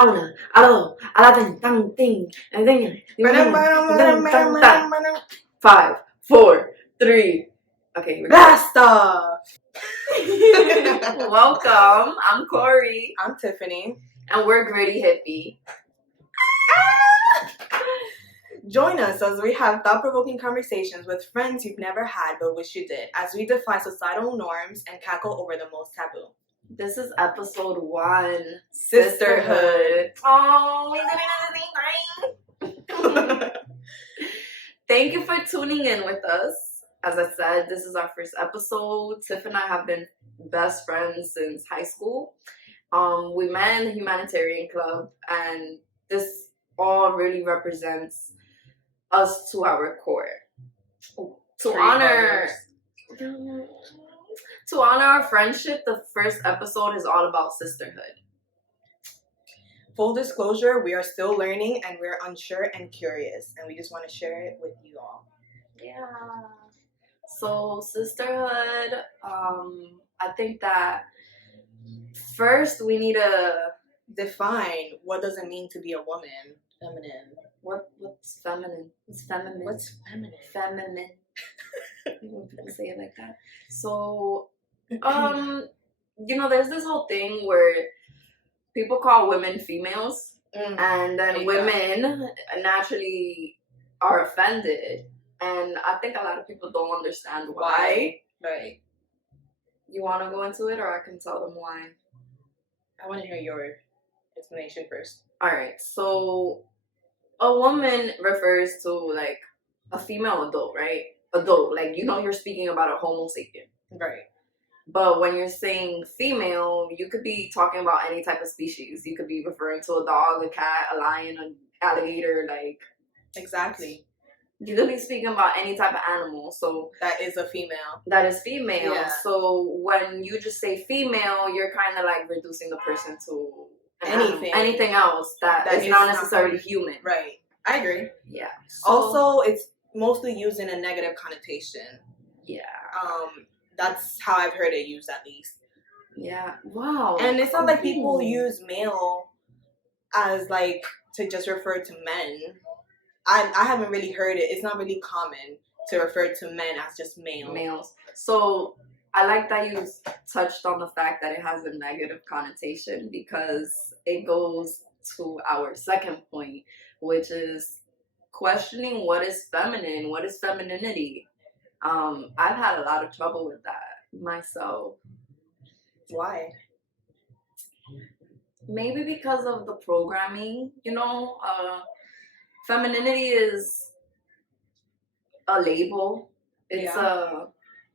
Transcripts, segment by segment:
Una, aló, alaven, tan, ting, and then 5, 4, 3. Okay, Basta! Welcome. I'm Cori. I'm Tiffany. And we're Gritty Hippie. Join us as we have thought-provoking conversations with friends you've never had but wish you did, as we defy societal norms and cackle over the most taboo. This is episode 1. Sisterhood. Oh, we did it at the same time. Thank you for tuning in with us. As I said, this is our first episode. Tiff and I have been best friends since high school. We met in the humanitarian club, and this all really represents us to our core. To honor our friendship, the first episode is all about sisterhood. Full disclosure, we are still learning and we're unsure and curious, and we just want to share it with you all. Yeah. So sisterhood, I think that first we need to define what does it mean to be a woman. Feminine. What's feminine? What's feminine? What's feminine? Feminine. When people say it like that. So, there's this whole thing where people call women females, and then women naturally are offended. And I think a lot of people don't understand why. Right. You want to go into it, or I can tell them why? I want to hear your explanation first. All right. So, a woman refers to like a female adult, right? Adult, like you're speaking about a Homo sapien. Right. But when you're saying female, you could be talking about any type of species. You could be referring to a dog, a cat, a lion, an alligator, like. Exactly. You could be speaking about any type of animal, so that is a female. That is female. Yeah. So when you just say female, you're kind of like reducing the person to anything else that is not necessarily human. Right. I agree. Yeah. So, also, it's mostly used in a negative connotation. Yeah. That's how I've heard it used, at least. Yeah. Wow. And it's not like people use male as like to just refer to men. I haven't really heard it. It's not really common to refer to men as just males. So I like that you touched on the fact that it has a negative connotation, because it goes to our second point, which is questioning what is feminine, what is femininity. I've had a lot of trouble with that myself. Why? Maybe because of the programming, femininity is a label. It's a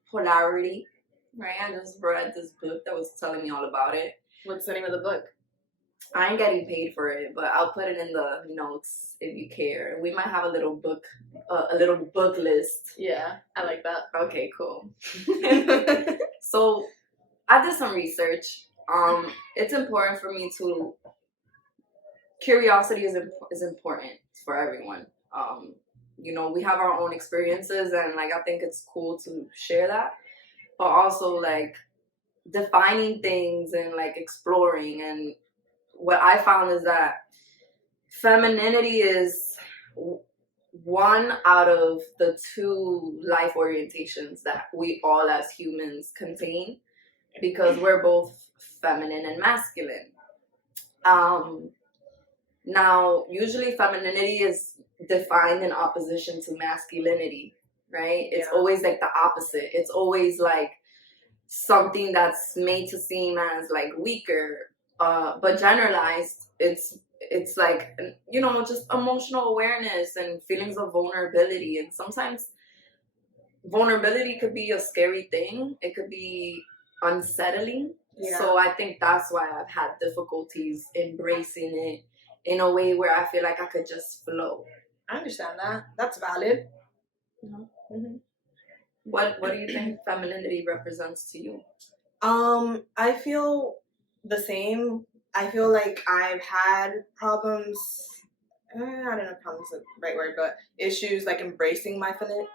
polarity, right? I just read this book that was telling me all about it. What's the name of the book? I ain't getting paid for it, but I'll put it in the notes if you care. We might have a little book list. Yeah, I like that. Okay, cool. So I did some research. It's important for me to. Curiosity is important for everyone. We have our own experiences, and I think it's cool to share that, but also defining things and exploring. And what I found is that femininity is one out of the 2 life orientations that we all as humans contain, because we're both feminine and masculine. Now, usually femininity is defined in opposition to masculinity, right? It's always the opposite. It's always something that's made to seem as weaker, but generalized. It's just emotional awareness and feelings of vulnerability. And sometimes vulnerability could be a scary thing. It could be unsettling. Yeah. So I think that's why I've had difficulties embracing it in a way where I feel like I could just flow. I understand that. That's valid. Mm-hmm. What do you think femininity represents to you? I feel the same. I feel like I've had problems. I don't know if problems is the right word, but issues embracing my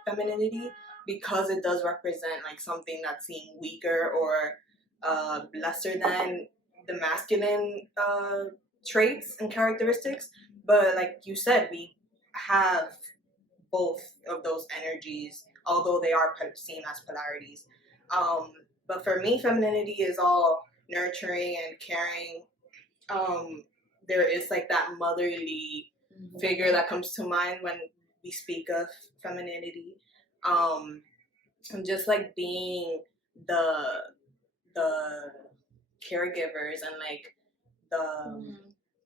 femininity, because it does represent something that's seen weaker or lesser than the masculine traits and characteristics, but like you said, we have both of those energies, although they are seen as polarities. But for me, femininity is all nurturing and caring. There is like that motherly figure that comes to mind when we speak of femininity. And just like being the caregivers and like the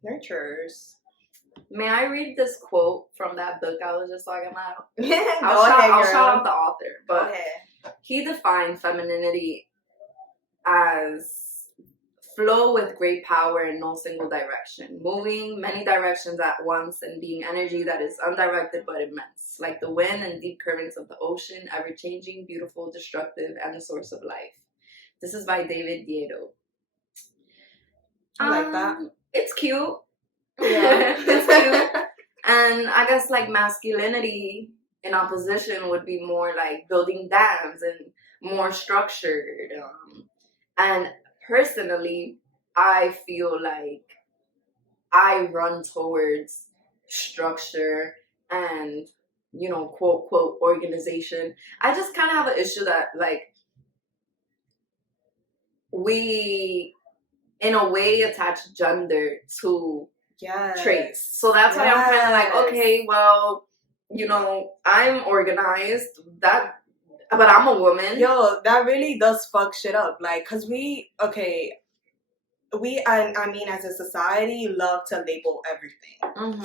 nurturers. May I read this quote from that book I was just talking about? I'll shout out the author, but he defined femininity as flow with great power in no single direction, moving many directions at once and being energy that is undirected but immense, like the wind and deep currents of the ocean, ever-changing, beautiful, destructive, and the source of life. This is by Deida. I like that. It's cute. Yeah. It's cute. And I guess like masculinity in opposition would be more like building dams and more structured. And personally, I feel like I run towards structure and, you know, quote, quote, organization. I just kind of have an issue that, like, we, in a way, attach gender to traits. So that's why I'm kind of like, okay, well, you know, I'm organized, but I'm a woman. Yo, that really does fuck shit up. Like, cause I mean, as a society, love to label everything,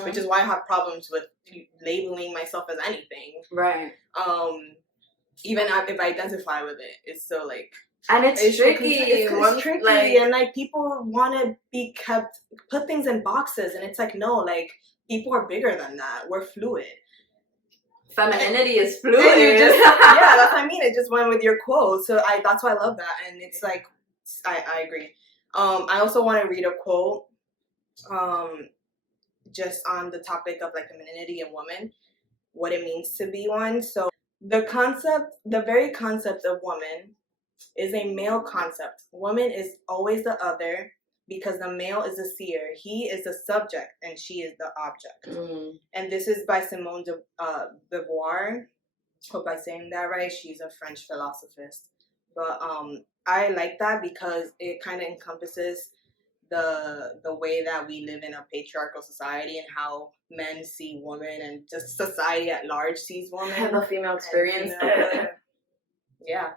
which is why I have problems with labeling myself as anything. Right. Even if I identify with it, it's still like. And it's tricky. It's tricky, and like people want to put things in boxes, and it's like, no, like people are bigger than that. We're fluid. Femininity is fluid. That's what I mean. It just went with your quote, so that's why I love that, and it's like, I agree. I also want to read a quote, just on the topic of like femininity and woman, what it means to be one. So the very concept of woman is a male concept. Woman is always the other because the male is the seer. He is the subject and she is the object. And this is by Simone de Beauvoir. Hope I'm saying that right. She's a French philosophist. But I like that because it kind of encompasses the way that we live in a patriarchal society and how men see women and just society at large sees women. The female experience. Yeah.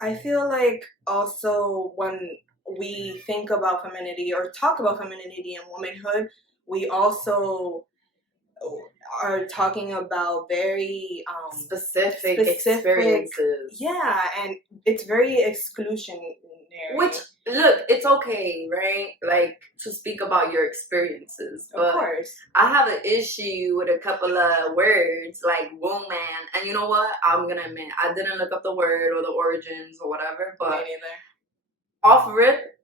I feel like also when we think about femininity or talk about femininity and womanhood, we also are talking about very specific experiences. Yeah, and it's very exclusionary. Which, look, it's okay, right? Like, to speak about your experiences. But of course. I have an issue with a couple of words, like woman. And you know what? I'm going to admit, I didn't look up the word or the origins or whatever. But me neither. Off rip,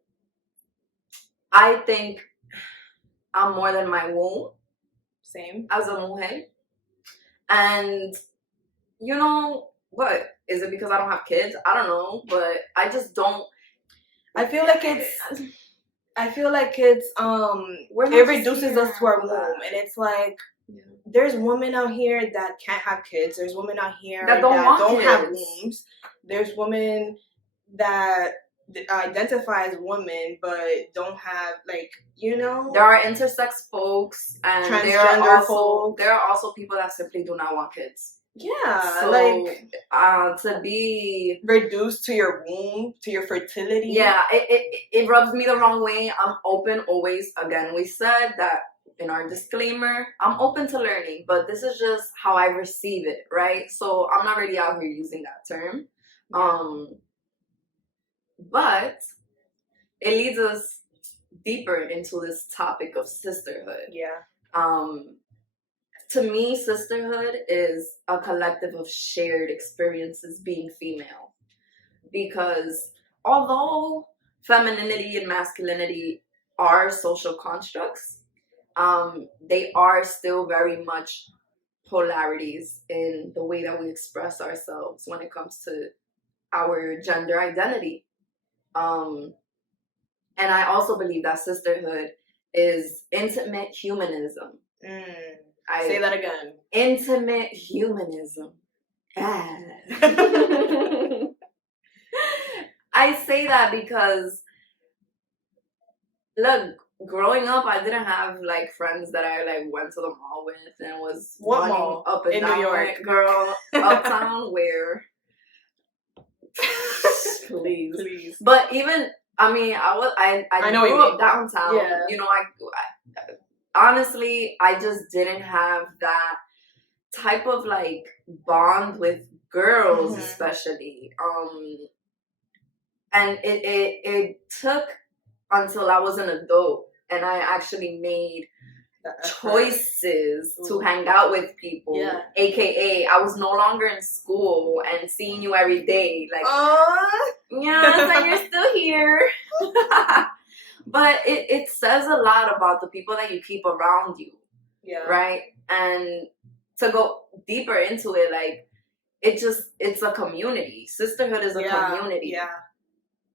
I think I'm more than my womb. Same. As a mujer. And, you know, what? Is it because I don't have kids? I don't know. But I just don't. I feel like it's it reduces us to our womb, and it's like there's women out here that can't have kids. There's women out here that don't have wombs. There's women that identify as women but don't have, like, you know. There are intersex folks and transgender folks. There are also people that simply do not want kids. Yeah, so, like to be reduced to your womb, to your fertility. Yeah, it rubs me the wrong way. I'm open always. Again, we said that in our disclaimer, I'm open to learning, but this is just how I receive it, right? So I'm not really out here using that term. But it leads us deeper into this topic of sisterhood. Yeah. To me, sisterhood is a collective of shared experiences being female. Because although femininity and masculinity are social constructs, they are still very much polarities in the way that we express ourselves when it comes to our gender identity. And I also believe that sisterhood is intimate humanism. Say that again. Intimate humanism. I say that because, look, growing up, I didn't have like friends that I like went to the mall with and was what running mall? up and in down New York, with, girl, uptown where. Please. But even I mean, I know grew up downtown. Yeah. You know, I honestly I just didn't have that type of like bond with girls, especially. And it took until I was an adult and I actually made choices to hang out with people. Yeah. AKA, I was no longer in school and seeing you every day. Like, yes, and you're still here. But it says a lot about the people that you keep around you. Yeah. Right? And to go deeper into it, like, it's a community. Sisterhood is a community. Yeah.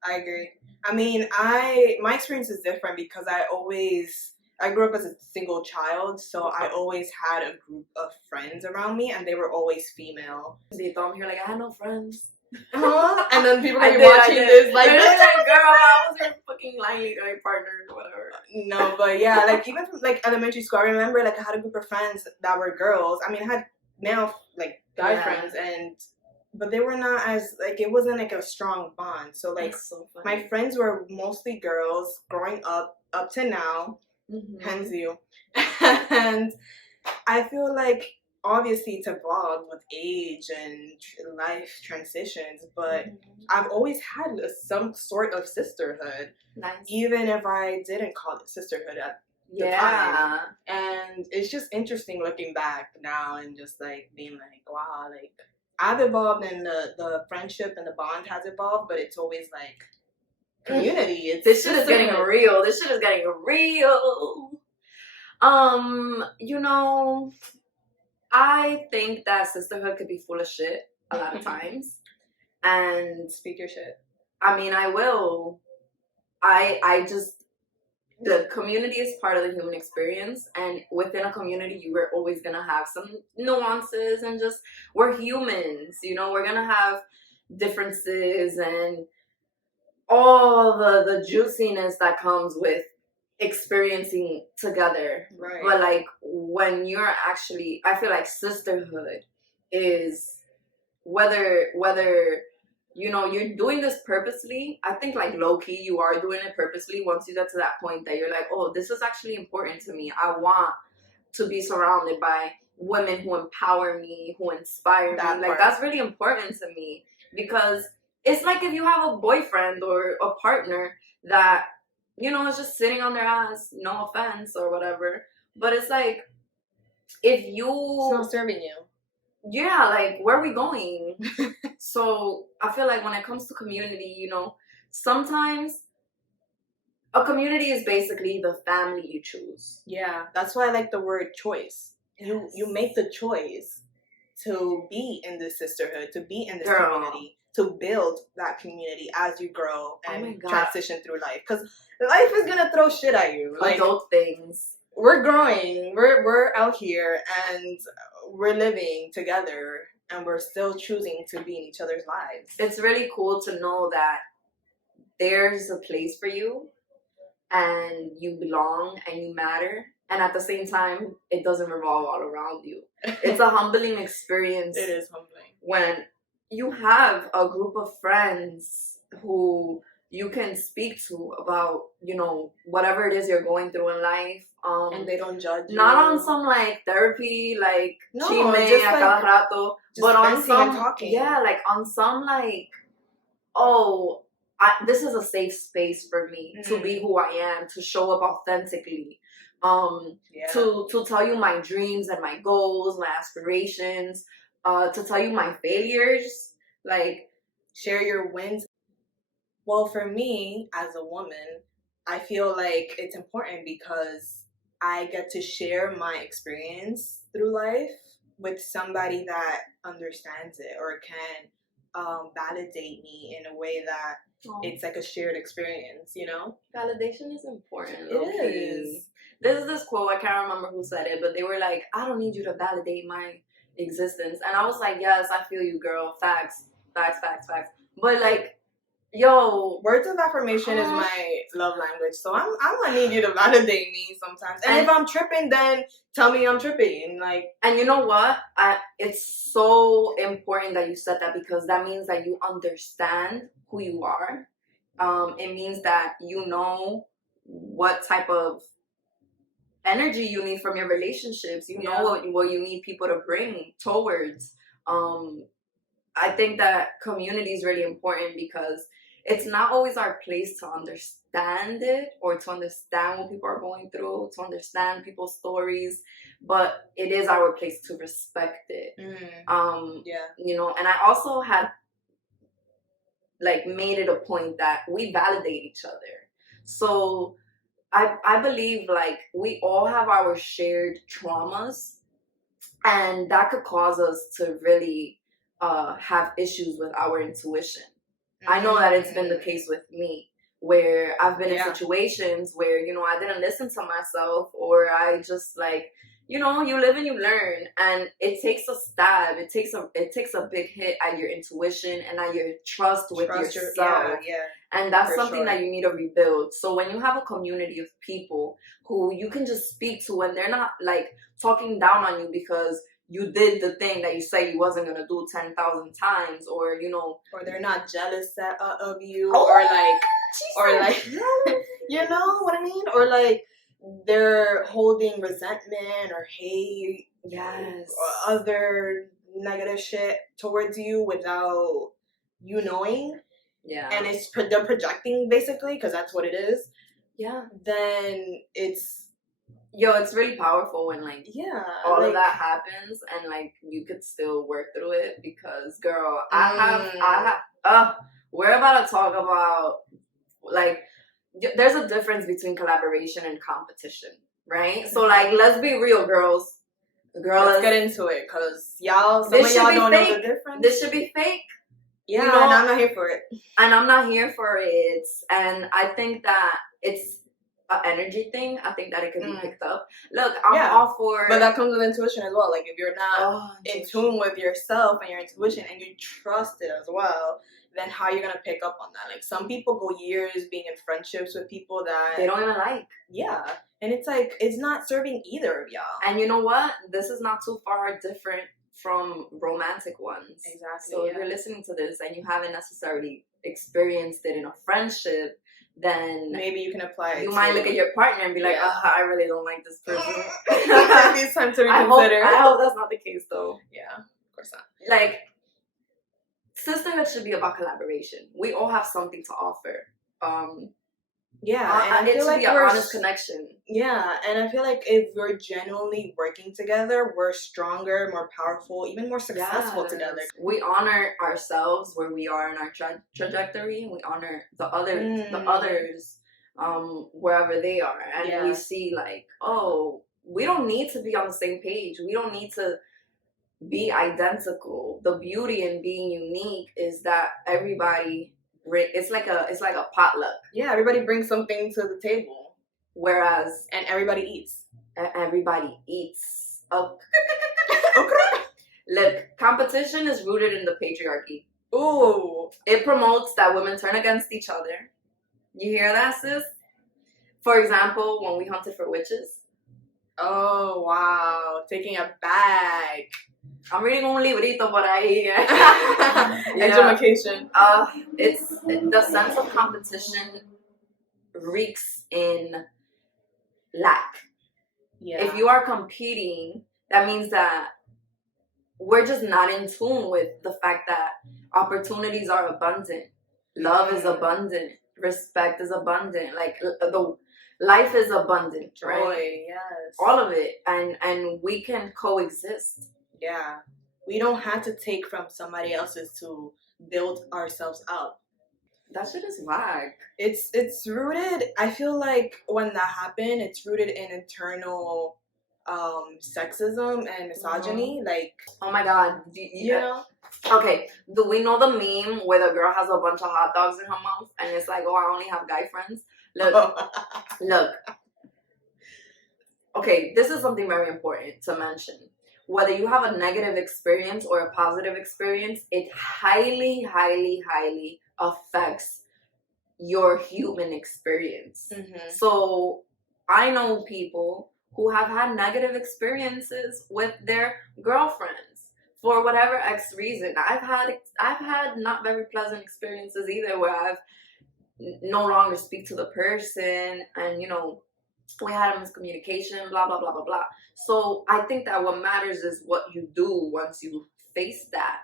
I agree. I mean, my experience is different because I grew up as a single child, so I always had a group of friends around me, and they were always female. They thought I'm here like, I had no friends. And then people are watching this like, girl, I was your fucking like partner or whatever. No, but yeah, like even from like elementary school, I remember like I had a group of friends that were girls. I mean, I had male like guy friends, but they were not as like, it wasn't like a strong bond. So like my friends were mostly girls growing up to now, hence you. And I feel like obviously it's evolved with age and life transitions, but I've always had some sort of sisterhood. Nice. Even if I didn't call it sisterhood at the time. And it's just interesting looking back now and just like being like, wow, like I've evolved and the friendship and the bond has evolved, but it's always like community. This shit is getting real. You know, I think that sisterhood could be full of shit a lot of times. And speak your shit. I mean, I will. The community is part of the human experience, and within a community, you are always gonna have some nuances, and just, we're humans, you know, we're gonna have differences and all the juiciness that comes with experiencing together. Right. But like, when you're actually, I feel like sisterhood is whether you know, you're doing this purposely. I think like low-key you are doing it purposely once you get to that point that you're like, oh, this is actually important to me. I want to be surrounded by women who empower me, who inspire me. Like, that's really important to me, because it's like if you have a boyfriend or a partner that, you know, is just sitting on their ass, no offense or whatever, but it's like, if you... It's not serving you. Yeah, like, where are we going? So I feel like when it comes to community, you know, sometimes a community is basically the family you choose. Yeah, that's why I like the word choice. You make the choice to be in this sisterhood, to be in this community, to build that community as you grow and transition through life. Because life is gonna throw shit at you. Like, adult things. We're growing. We're out here and we're living together, and we're still choosing to be in each other's lives. It's really cool to know that there's a place for you and you belong and you matter, and at the same time it doesn't revolve all around you. It's a humbling experience. It is humbling when you have a group of friends who you can speak to about, you know, whatever it is you're going through in life. And they don't judge you. Not on some like therapy, like no, just like, cada rato, but on some like on some like, oh, this is a safe space for me to be who I am, to show up authentically, to tell you my dreams and my goals, my aspirations, to tell you my failures, like share your wins. Well, for me as a woman, I feel like it's important because I get to share my experience through life with somebody that understands it or can validate me in a way that it's like a shared experience, you know? Validation is important. It is. There's this quote, I can't remember who said it, but they were like, I don't need you to validate my existence. And I was like, yes, I feel you, girl. Facts. But like, yo, words of affirmation is my love language, so I'm gonna need you to validate me sometimes. And if I'm tripping, then tell me I'm tripping. Like, and you know what? It's so important that you said that, because that means that you understand who you are. It means that you know what type of energy you need from your relationships. You know what you need people to bring towards. I think that community is really important, because it's not always our place to understand it or to understand what people are going through, to understand people's stories, but it is our place to respect it. You know, and I also had like made it a point that we validate each other. So I believe like we all have our shared traumas, and that could cause us to really have issues with our intuition. I know that it's been the case with me, where I've been in situations where, you know, I didn't listen to myself, or I just like, you know, you live and you learn, and it takes a stab. It takes a big hit at your intuition and at your trust with yourself. And that's something that you need to rebuild. So when you have a community of people who you can just speak to, and they're not like talking down on you because you did the thing that you say you wasn't gonna do 10,000 times, or you know, or they're not jealous of you, or like, you know what I mean, or like they're holding resentment or hate, or other negative shit towards you without you knowing, and it's they're projecting basically, because that's what it is. Then it's really powerful when like all of that happens, and like you could still work through it, because girl, I have we're about to talk about like there's a difference between collaboration and competition, right? So like, let's be real, girls. Let's get into it, because some of y'all don't know the difference. This should be fake. Yeah, you know, and I'm not here for it. And I think that it's an energy thing. I think that it can be picked up. Look, I'm all for... But that comes with intuition as well. Like, if you're not in tune with yourself and your intuition, and you trust it as well, then how are you going to pick up on that? Like, some people go years being in friendships with people that... they don't even like. Yeah. And it's like, it's not serving either of y'all. And you know what? This is not too far different from romantic ones. Exactly. So if you're listening to this and you haven't necessarily experienced it in a friendship, then maybe you can apply it. You might look at your partner and be like, I really don't like this person. It's time to reconsider. I hope that's not the case, though. Yeah, of course not. Like, sisterhood should be about collaboration. We all have something to offer. And it should be an honest connection. Yeah, and I feel like if we're genuinely working together, we're stronger, more powerful, even more successful together. We honor ourselves where we are in our trajectory. We honor the others, wherever they are, and we see like, oh, we don't need to be on the same page. We don't need to be identical. The beauty in being unique is that everybody. It's like a potluck. Yeah, everybody brings something to the table. And everybody eats. Oh. Look, competition is rooted in the patriarchy. Ooh. It promotes that women turn against each other. You hear that, sis? For example, when we hunted for witches. Oh, wow. Taking a bag. I'm reading un librito por ahí. Education. It's the sense of competition reeks in lack. Yeah. If you are competing, that means that we're just not in tune with the fact that opportunities are abundant. Love is abundant. Respect is abundant. Like the life is abundant, right? Joy, yes. All of it, and we can coexist. Yeah, we don't have to take from somebody else's to build ourselves up. That shit is whack. It's rooted. I feel like when that happened, it's rooted in internal sexism and misogyny. Like, oh my god, you know. Okay, do we know the meme where the girl has a bunch of hot dogs in her mouth and it's like, oh, I only have guy friends? Look. Okay, this is something very important to mention. Whether you have a negative experience or a positive experience, it highly, highly, highly affects your human experience. Mm-hmm. So I know people who have had negative experiences with their girlfriends for whatever X reason. I've had not very pleasant experiences either, where I've no longer speak to the person, and you know, we had a miscommunication, blah blah blah blah blah. So I think that what matters is what you do once you face that,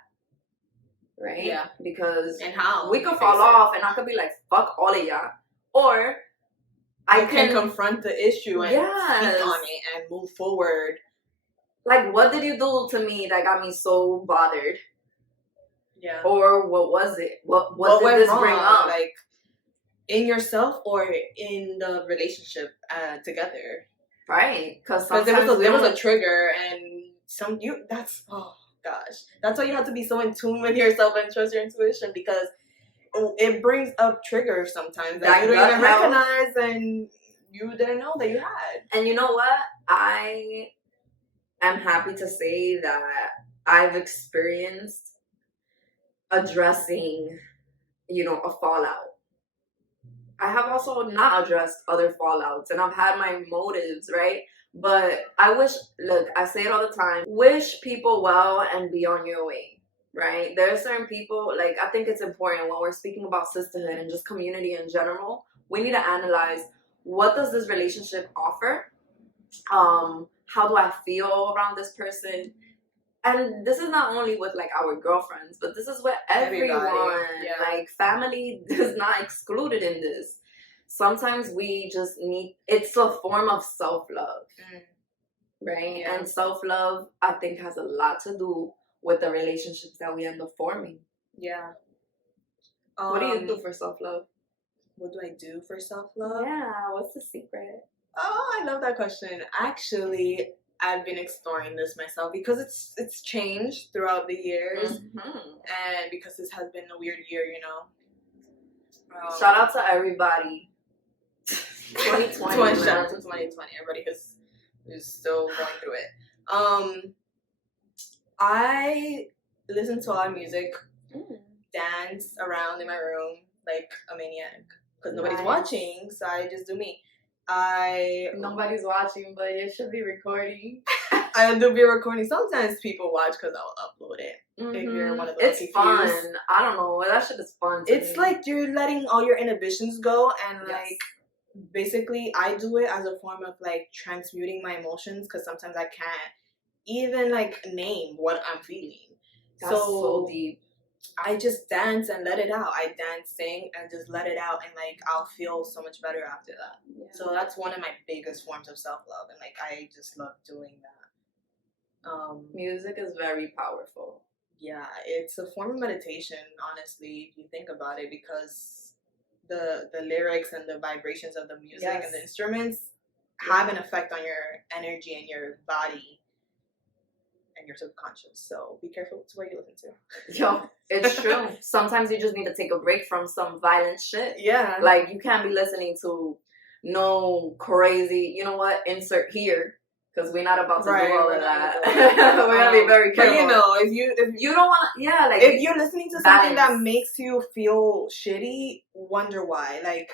right? Yeah. Because and how we could fall off, and I could be like, "Fuck all of y'all," or I can confront the issue and speak on it and move forward. Like, what did you do to me that got me so bothered? Yeah. Or what was it? What did this bring up? Like, in yourself or in the relationship together, right? Because there was a trigger, and that's oh gosh, that's why you have to be so in tune with yourself and trust your intuition, because it brings up triggers sometimes that you don't even recognize and you didn't know that you had. And you know what? I am happy to say that I've experienced addressing, you know, a fallout. I have also not addressed other fallouts, and I've had my motives, right? But I say it all the time, wish people well and be on your way, right? There are certain people, like, I think it's important when we're speaking about sisterhood and just community in general, we need to analyze, what does this relationship offer? How do I feel around this person? And this is not only with like our girlfriends, but this is with everyone. Yeah. Like, family is not excluded in this. Sometimes we just need, it's a form of self-love, right? Yeah. And self-love, I think, has a lot to do with the relationships that we end up forming. Yeah. What do you do for self-love? What do I do for self-love? Yeah, what's the secret? Oh, I love that question. Actually, I've been exploring this myself because it's changed throughout the years, and because this has been a weird year, you know. Shout out to everybody. 2020. Shout out to 2020. Everybody who's still going through it. I listen to a lot of music, dance around in my room like a maniac because nobody's watching, so I just do me. Nobody's watching, but you should be recording. I do be recording. Sometimes people watch because I'll upload it. If you're one of those, it's fun. I don't know. That shit is fun. It's like you're letting all your inhibitions go, and like basically, I do it as a form of like transmuting my emotions, because sometimes I can't even like name what I'm feeling. That's so deep. I just dance and let it out. I dance, sing, and just let it out, and like I'll feel so much better after that. Yeah. So that's one of my biggest forms of self-love, and like I just love doing that. Music is very powerful. Yeah, it's a form of meditation, honestly, if you think about it, because the lyrics and the vibrations of the music and the instruments have an effect on your energy and your body and your subconscious. So be careful to what you listen to. Yo, it's true. Sometimes you just need to take a break from some violent shit. Yeah. Like, you can't be listening to no crazy, you know what, insert here. Because we're not about to do all of that. We're gonna be very careful. But you know, if you don't want, like, if you're listening to something that makes you feel shitty, wonder why. Like,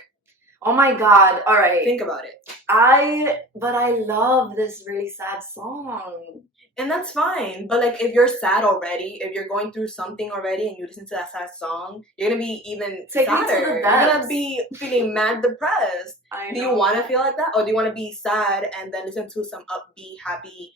oh my god! All right, think about it. But I love this really sad song. And that's fine. But like, if you're sad already, if you're going through something already, and you listen to that sad song, you're gonna be even sadder. You're gonna be feeling mad, depressed. Do you want to feel like that, or do you want to be sad and then listen to some upbeat, happy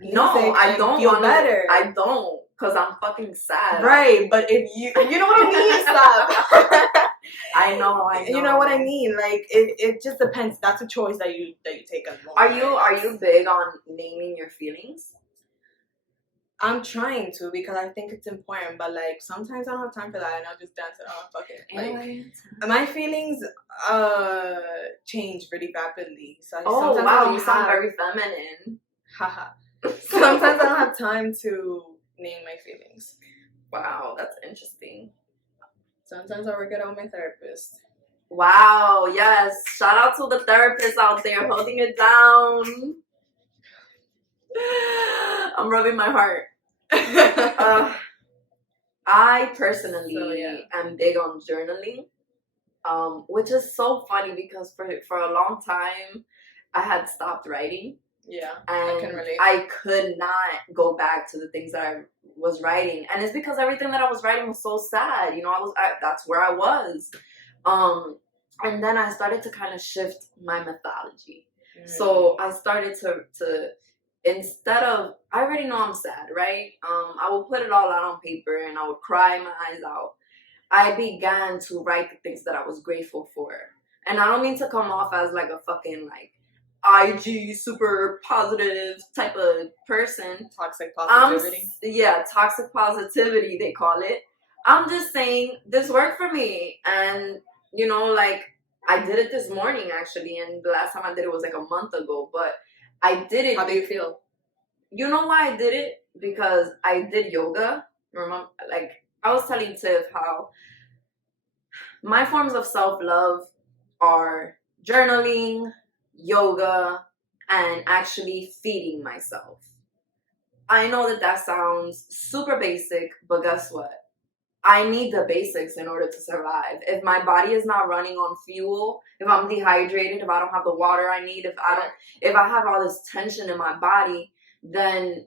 music? No, I don't feel better. I don't, cause I'm fucking sad. Right, but if you know what I mean, stop. I know. You know what I mean? Like, it just depends. That's a choice that you take as well. Are you big on naming your feelings? I'm trying to because I think it's important, but like sometimes I don't have time for that, and I'll just dance it off. Fuck it. Like my feelings change really rapidly. So sometimes wow, you sound very feminine. Haha. Sometimes I don't have time to name my feelings. Wow, that's interesting. Sometimes I work it out with my therapist. Wow, yes. Shout out to the therapists out there holding it down. I'm rubbing my heart. I personally am big on journaling, which is so funny because for a long time I had stopped writing. Yeah, and I can relate. I could not go back to the things that I was writing, and it's because everything that I was writing was so sad. You know, that's where I was. And then I started to kind of shift my methodology. So I started to instead of, I already know I'm sad, right? I will put it all out on paper and I would cry my eyes out. I began to write the things that I was grateful for. And I don't mean to come off as like a fucking like IG super positive type of person. Toxic positivity. Toxic positivity they call it. I'm just saying this worked for me, and you know, like I did it this morning actually, and the last time I did it was like a month ago, but I did it. How do you feel? You know why I did it? Because I did yoga. Remember, like I was telling Tiff how my forms of self-love are journaling, yoga, and actually feeding myself. I know that sounds super basic, but guess what? I need the basics in order to survive. If my body is not running on fuel, if I'm dehydrated, if I don't have the water I need, if I have all this tension in my body, then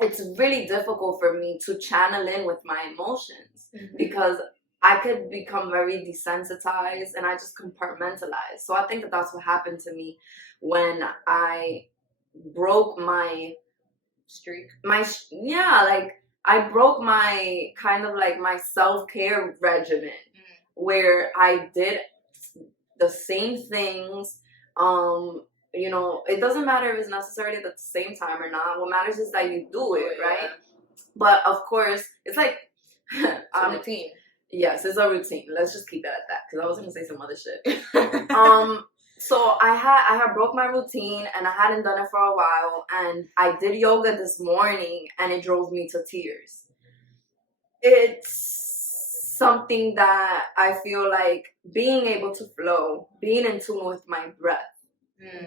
it's really difficult for me to channel in with my emotions, because I could become very desensitized and I just compartmentalize. So I think that that's what happened to me when I broke my streak. I broke my kind of like my self-care regimen where I did the same things. You know, it doesn't matter if it's necessarily at the same time or not. What matters is that you do it, right? Yeah. But of course, it's like it's a routine. Yes, it's a routine. Let's just keep it at that, because I was gonna say some other shit. So I had broke my routine and I hadn't done it for a while, and I did yoga this morning and it drove me to tears. It's something that I feel like being able to flow, being in tune with my breath,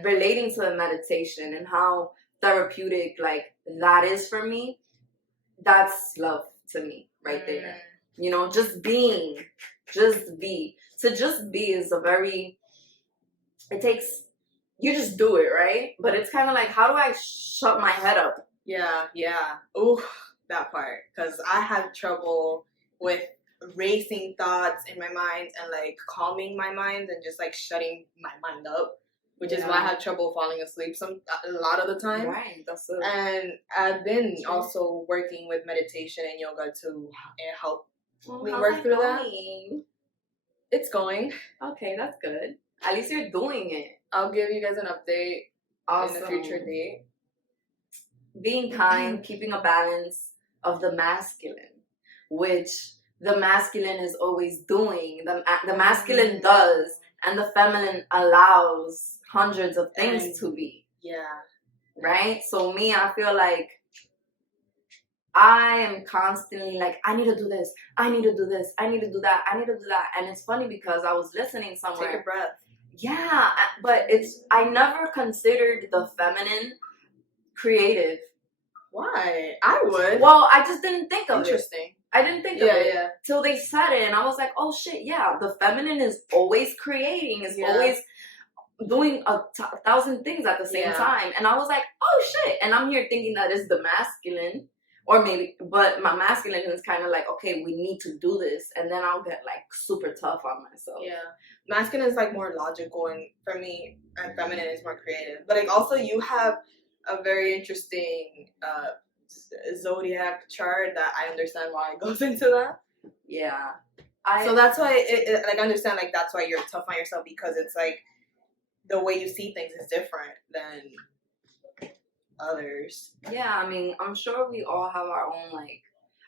relating to the meditation and how therapeutic like that is for me, that's love to me right there. You know, just be. To just be is a very, it takes, you just do it, right? But it's kind of like, how do I shut my head up? Yeah. Ooh, that part. Because I have trouble with racing thoughts in my mind and like calming my mind and just like shutting my mind up, which is why I have trouble falling asleep a lot of the time. Right, that's it. And I've been also working with meditation and yoga to help me work through that. It's going. Okay, that's good. At least you're doing it. I'll give you guys an update in a future date. Being kind, keeping a balance of the masculine, which the masculine is always doing. The masculine does, and the feminine allows hundreds of things to be. Yeah. Right? So me, I feel like I am constantly like, I need to do this, I need to do this, I need to do that, I need to do that. And it's funny because I was listening somewhere. Take a breath. Yeah, but I never considered the feminine creative. Why? I would. Well, I just didn't think of it. Interesting. I didn't think of it till they said it, and I was like, oh shit, yeah, the feminine is always creating, is always doing 1,000 things at the same time. And I was like, oh shit, and I'm here thinking that it's the masculine. Or maybe, but my masculine is kind of like, okay, we need to do this. And then I'll get like super tough on myself. Yeah. Masculine is like more logical, and for me, and feminine is more creative. But like also you have a very interesting zodiac chart that I understand why it goes into that. Yeah. So that's why, I understand like that's why you're tough on yourself, because it's like the way you see things is different than others. Yeah, I mean, I'm sure we all have our own, like,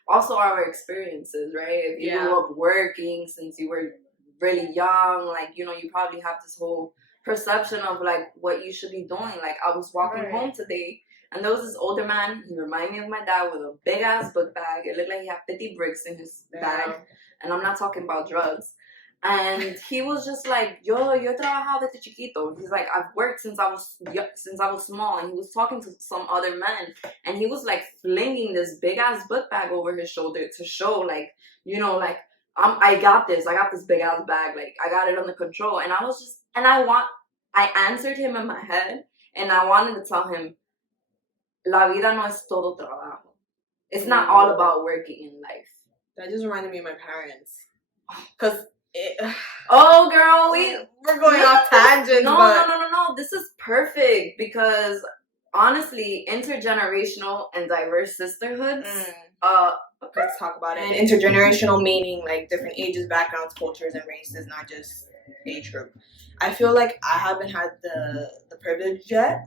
also our experiences, right? If you grew up working since you were really young, like, you know, you probably have this whole perception of, like, what you should be doing. Like, I was walking home today, and there was this older man. He reminded me of my dad with a big-ass book bag. It looked like he had 50 bricks in his bag, and I'm not talking about drugs. And he was just like, yo trabajado desde chiquito. He's like, I've worked since I was small. And he was talking to some other men, and he was like flinging this big ass book bag over his shoulder to show, like, you know, like, I got this big ass bag, like, I got it under control. And I was just, and I answered him in my head, and I wanted to tell him, la vida no es todo trabajo. It's not all about working in life. That just reminded me of my parents, because. Oh, girl, we're going off tangents. No. This is perfect because honestly, intergenerational and diverse sisterhoods. Let's talk about it. And intergenerational meaning like different ages, backgrounds, cultures, and races, not just age group. I feel like I haven't had the privilege yet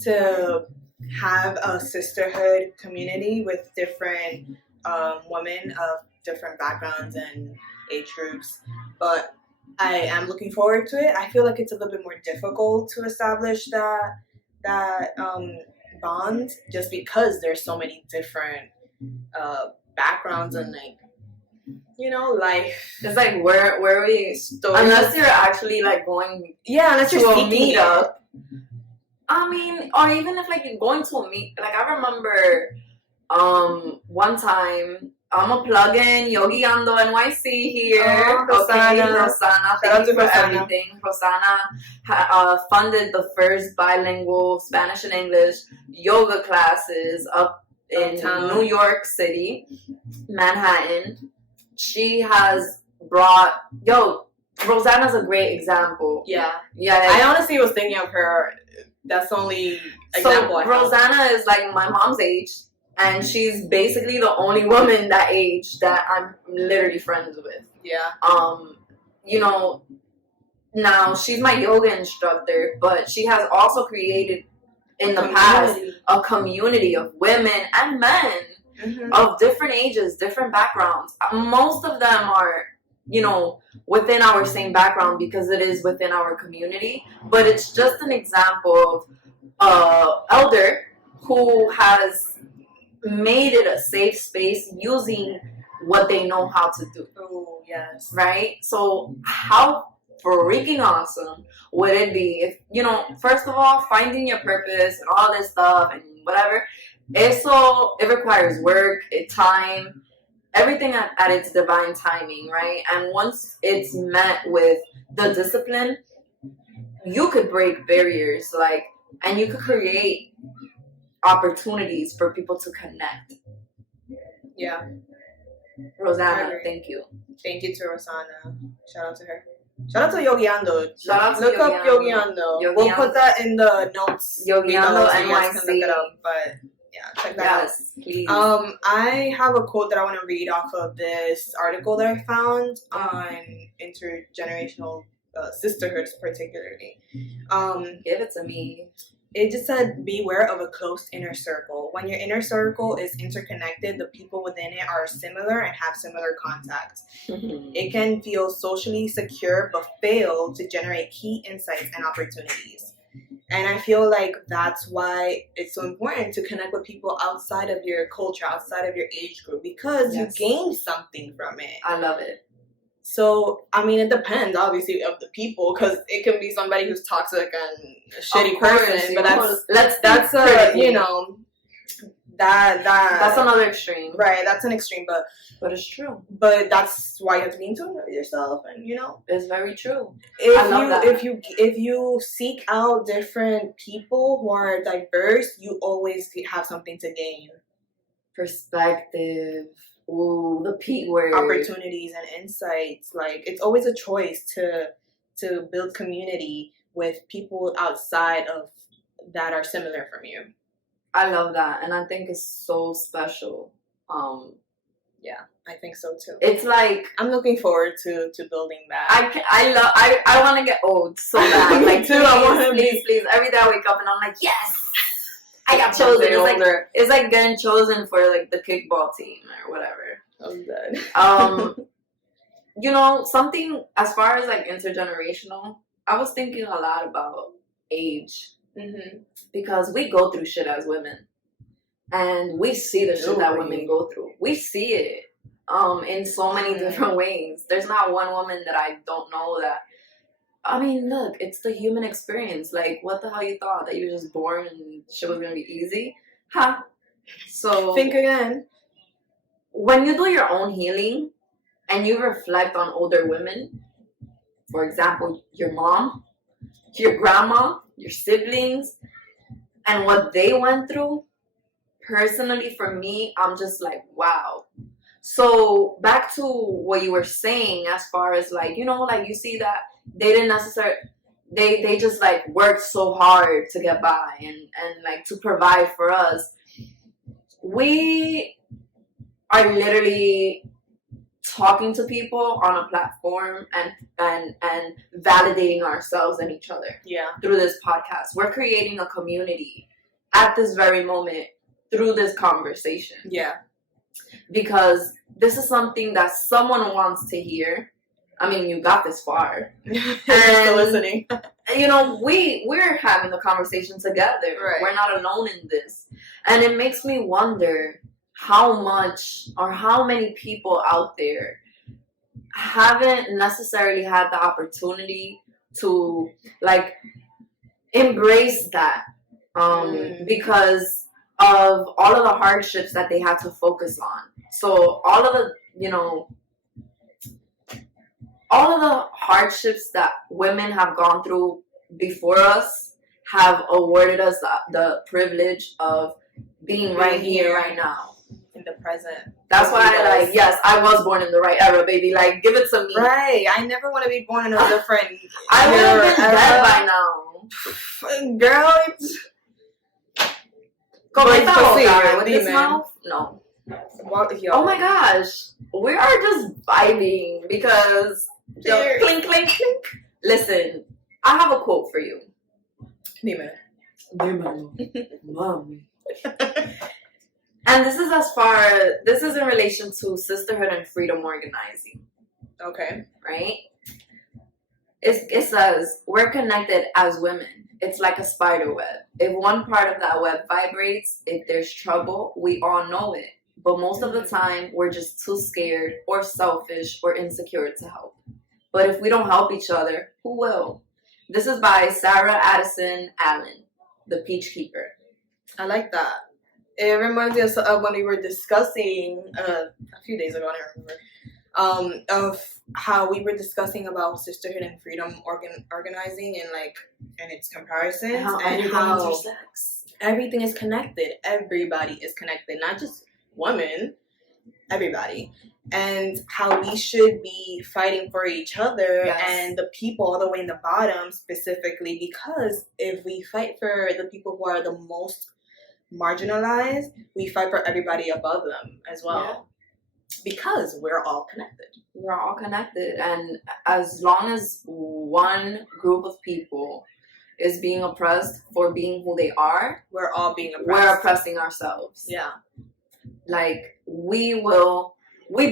to have a sisterhood community with different women of different backgrounds and age groups, but I am looking forward to it. I feel like it's a little bit more difficult to establish that bond just because there's so many different backgrounds and, like, you know, life. It's like where we stories. Unless you're actually like going unless you're to a meetup. I mean, or even if like you're going to a meet, like I remember one time. I'm a plug-in Yogi Ando NYC here. Rosanna, thank you for everything. Rosanna funded the first bilingual Spanish and English yoga classes up in New York City, Manhattan. She has brought, Rosanna's a great example. Yeah. I honestly was thinking of her. That's the only example I have. Rosanna is like my mom's age. And she's basically the only woman that age that I'm literally friends with. Yeah. You know, now she's my yoga instructor, but she has also created in the past a community of women and men of different ages, different backgrounds. Most of them are, you know, within our same background because it is within our community. But it's just an example of elder who has made it a safe space using what they know how to do. Oh, yes. Right? So how freaking awesome would it be if, you know, first of all, finding your purpose and all this stuff and whatever, it requires work, time, everything at its divine timing, right? And once it's met with the discipline, you could break barriers, like, and you could create opportunities for people to connect. Yeah. Rosanna, thank you. Thank you to Rosanna. Shout out to her. Shout out to Yogi Ando. Look up Yogi Ando. We'll put that in the notes. Yogi Ando so you guys can look it up. But yeah, check that out. Please. I have a quote that I want to read off of this article that I found on intergenerational sisterhoods, particularly. Give it to me. It just said, beware of a close inner circle. When your inner circle is interconnected, the people within it are similar and have similar contacts. It can feel socially secure, but fail to generate key insights and opportunities. And I feel like that's why it's so important to connect with people outside of your culture, outside of your age group, because you gain something from it. I love it. So, I mean, it depends, obviously, of the people, because it can be somebody who's toxic and a shitty person, but that's you know, that's another extreme. Right, that's an extreme, but it's true. But that's why you have to be in tune with yourself, and, you know. It's very true. If you seek out different people who are diverse, you always have something to gain. Perspective. Ooh, the P word. Opportunities and insights. Like, it's always a choice to build community with people outside of that are similar from you. I love that, and I think it's so special. Yeah, I think so too. It's like I'm looking forward to building that. I want to get old so bad. Like, please. Every day I wake up and I'm like, yes. I got chosen. It's like getting chosen for like the kickball team or whatever. I'm dead. You know, something as far as like intergenerational, I was thinking a lot about age. Mm-hmm. Because we go through shit as women. And we see the shit that women go through. We see it in so many different ways. There's not one woman that I don't know that. I mean, look, it's the human experience. Like, what the hell you thought? That you were just born and shit was going to be easy? Huh? So... think again. When you do your own healing and you reflect on older women, for example, your mom, your grandma, your siblings, and what they went through, personally, for me, I'm just like, wow. So back to what you were saying as far as like, you know, like you see that they didn't necessarily, they just like worked so hard to get by and like to provide for us. We are literally talking to people on a platform and validating ourselves and each other. Yeah. Through this podcast. We're creating a community at this very moment through this conversation. Yeah. Because this is something that someone wants to hear. I mean, you got this far. And still listening. You know, we're having a conversation together. Right. We're not alone in this. And it makes me wonder how much or how many people out there haven't necessarily had the opportunity to like embrace that because of all of the hardships that they had to focus on. So all of the, you know, all of the hardships that women have gone through before us have awarded us the privilege of being right here, right now. In the present. That's why I like, yes, I was born in the right era, baby. Like, give it to me. Right. I never want to be born in a different I would have been dead by now. Girl, with this mouth? No. What, oh my gosh. We are just vibing because clink, clink, clink. Listen, I have a quote for you. Dime. Mom. And this is in relation to sisterhood and freedom organizing. Okay. Right? It says, we're connected as women. It's like a spider web. If one part of that web vibrates, if there's trouble, we all know it. But most of the time, we're just too scared or selfish or insecure to help. But if we don't help each other, who will? This is by Sarah Addison Allen, the Peach Keeper. I like that. It reminds me of when we were discussing a few days ago, I don't remember, of how we were discussing about sisterhood and freedom organizing and its comparisons and how everything is connected. Everybody is connected, not just women, everybody. And how we should be fighting for each other and the people all the way in the bottom specifically, because if we fight for the people who are the most marginalized, we fight for everybody above them as well, because we're all connected. We're all connected, and as long as one group of people is being oppressed for being who they are, we're all being oppressed. We're oppressing ourselves. Yeah. Like, we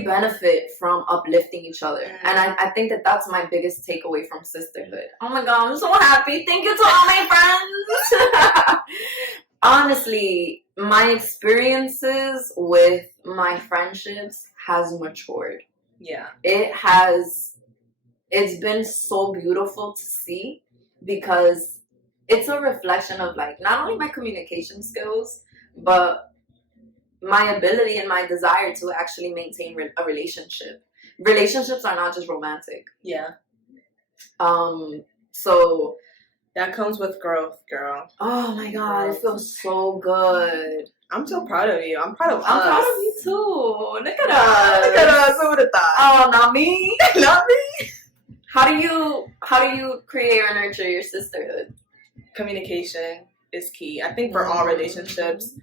benefit from uplifting each other. And I think that's my biggest takeaway from sisterhood. Oh my God, I'm so happy. Thank you to all my friends. Honestly, my experiences with my friendships has matured. Yeah. It's been so beautiful to see, because it's a reflection of like not only my communication skills, but my ability and my desire to actually maintain a relationship. Relationships are not just romantic. Yeah. So that comes with growth, girl. Oh my God, it feels so good. I'm so proud of you. I'm proud of us. I'm proud of you too. Look at us. Look at us. Who would have thought? Oh, not me. Not me. How do you create or nurture your sisterhood? Communication is key. I think for all relationships,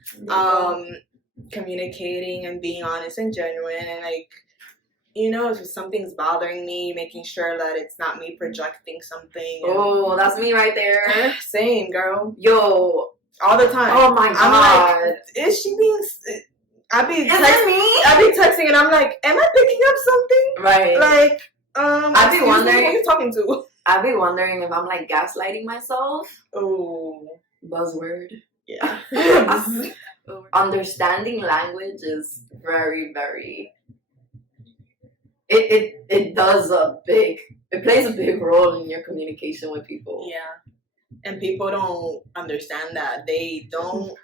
communicating and being honest and genuine, and like, you know, if something's bothering me, making sure that it's not me projecting something. Oh, that's me right there. Same, girl. Yo, all the time. Oh my God. I'm like, is she being... I be texting and I'm like, am I picking up something? Right. Like, I be wondering who you talking to. I be wondering if I'm like gaslighting myself. Oh, buzzword. Yeah. Understanding language is very, very. It plays a big role in your communication with people. Yeah, and people don't understand that. They don't.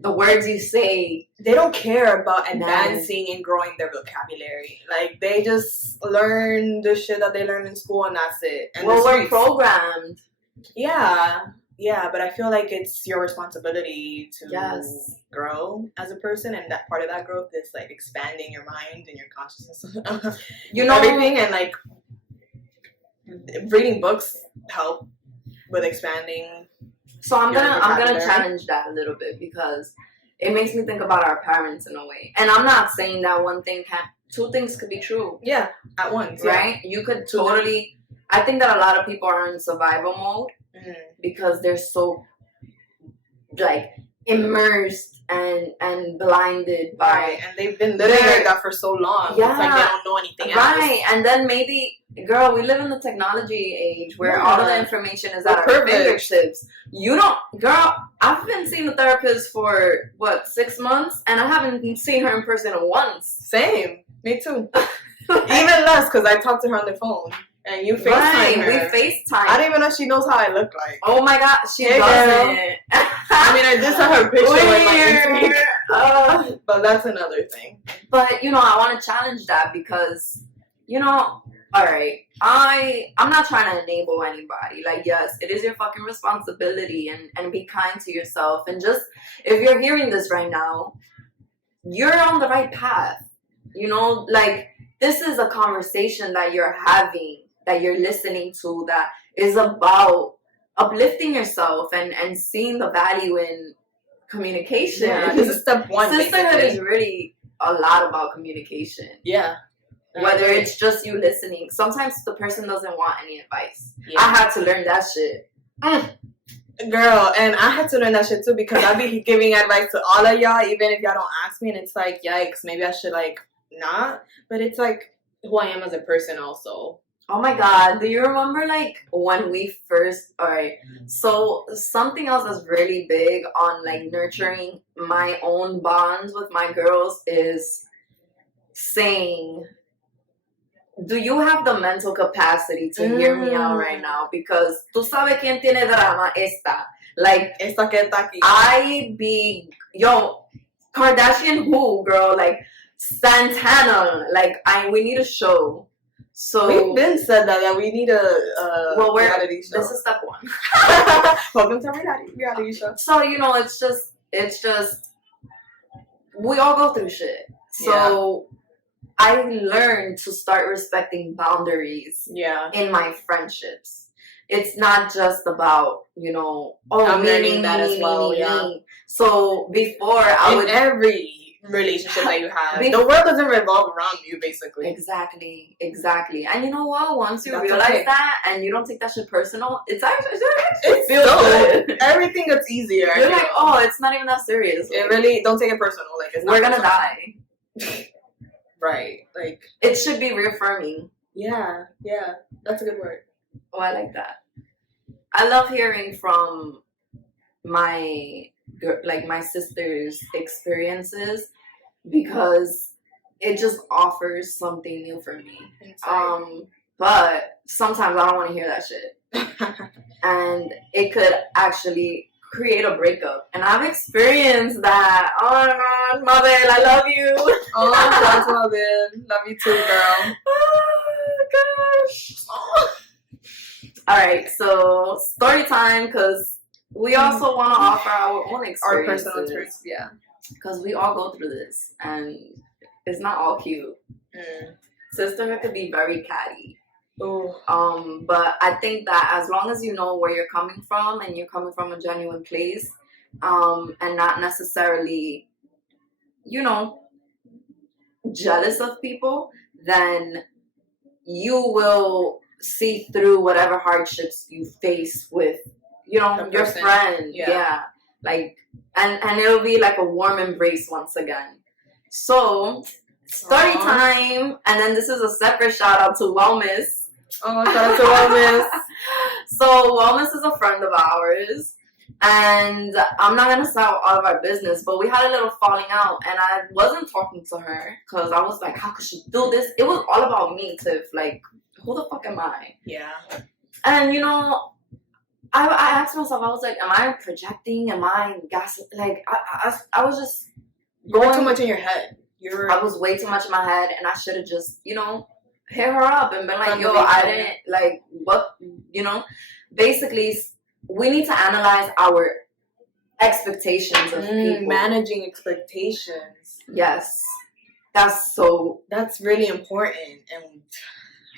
The words you say, they don't care about advancing and growing their vocabulary. Like, they just learn the shit that they learn in school and that's it. And we're programmed. Yeah, but I feel like it's your responsibility to grow as a person, and that part of that growth is like expanding your mind and your consciousness. Everything, and like reading books help with expanding. So I'm gonna challenge that a little bit, because it makes me think about our parents in a way. And I'm not saying that two things could be true. Yeah, at once. Right? Yeah. You could totally. I think that a lot of people are in survival mode because they're so like immersed and blinded by, and they've been living like that for so long. Yeah, it's like they don't know anything else. Right, and then maybe. Girl, we live in the technology age where all of the information is at our fingertips. You don't, girl, I've been seeing a therapist for, 6 months? And I haven't seen her in person once. Same. Me too. Even less, because I talk to her on the phone. And you FaceTime her. We FaceTime. I don't even know if she knows how I look like. Oh my God, she doesn't. I mean, I just saw her picture with my Instagram. But that's another thing. But, I want to challenge that because, all right, I'm not trying to enable anybody. Like, yes, it is your fucking responsibility, and be kind to yourself. And just, if you're hearing this right now, you're on the right path. Like, this is a conversation that you're having, that you're listening to, that is about uplifting yourself and seeing the value in communication. Yeah, this is step one. Sisterhood is really a lot about communication. Yeah. Whether it's just you listening. Sometimes the person doesn't want any advice. Yeah. I had to learn that shit. Girl, and I had to learn that shit too, because I be giving advice to all of y'all, even if y'all don't ask me, and it's like, yikes, maybe I should like not. But it's like who I am as a person also. Oh my God, do you remember like when we first, alright, so something else that's really big on like nurturing my own bonds with my girls is saying, do you have the mental capacity to hear me out right now? Because tú sabes quién tiene drama, esta. Like, esta que está aquí. Kardashian who, girl? Like, Santana. Like, we need a show. So we've been said that we need a reality show. This is step one. Welcome to reality show. So, it's just, we all go through shit. So, I learned to start respecting boundaries in my friendships. It's not just about, I'm learning that as well. Me. So before I would... every relationship that you have, the world doesn't revolve around you, basically. Exactly. And you know what? Once you realize that and you don't take that shit personal, it feels good. Everything gets easier. You're like, oh, it's not even that serious. It really, don't take it personal. Like, we're gonna die. Right, like it should be reaffirming. Yeah, that's a good word. Oh, I like that. I love hearing from my sister's experiences, because it just offers something new for me. But sometimes I don't want to hear that shit, and it could actually create a breakup, and I've experienced that. Oh my God, Mabel, I love you. Oh, that's Mabel. Love you too, girl. Oh gosh. All right, so story time, because we also want to offer our own experiences, our personal experience. Yeah, because we all go through this, and it's not all cute. Sisterhood could be very catty. Ooh. But I think that as long as you know where you're coming from, and you're coming from a genuine place, and not necessarily, jealous of people, then you will see through whatever hardships you face with, your friend. Yeah. like, and it'll be like a warm embrace once again. So, story time, and then this is a separate shout out to Wellness. Oh, shout out to Wellness. So Wellness is a friend of ours, and I'm not gonna say all of our business, but we had a little falling out, and I wasn't talking to her because I was like, how could she do this? It was all about me, Tiff. Like, who the fuck am I? Yeah. And you know, I asked myself, I was like, am I projecting? Am I gaslighting? Like, I was just going too much in your head. I was way too much in my head, and I should have just, you know, hit her up and been like, yo, I didn't, like, what, you know? Basically, we need to analyze our expectations of people. Managing expectations. Yes. That's really important and